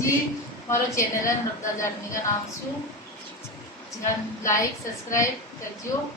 जी मारो चैनल है नर्मदा जाटनी का नाम छू लाइक सब्सक्राइब करजो।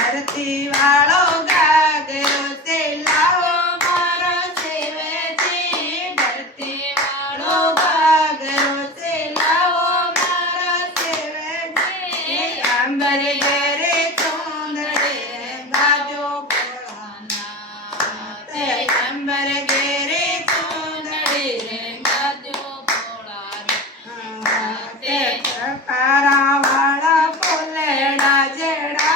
धरती वालो गागरो से लाओ मारो सेवे जी। धरती वालो गागरो से लाओ मारो सेवे जी। अंबर गेरे चूंदड़े गाजो बोलाना ते अंबर गेरे चूंदड़े गाजो बोलाना ते कारा वाला फुलेड़ा जेड़ा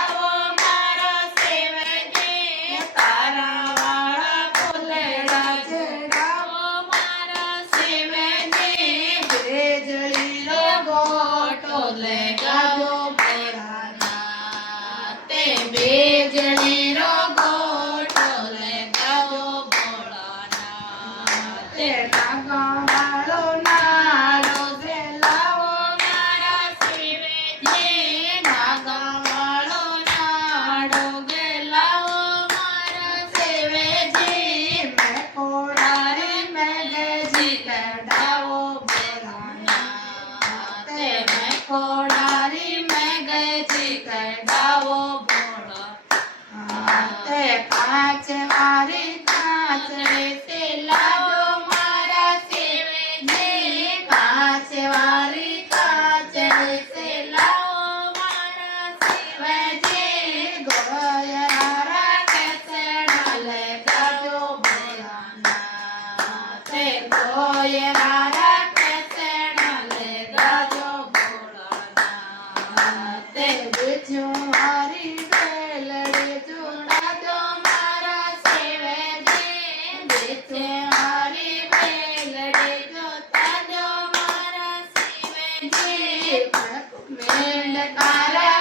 मेंढकारा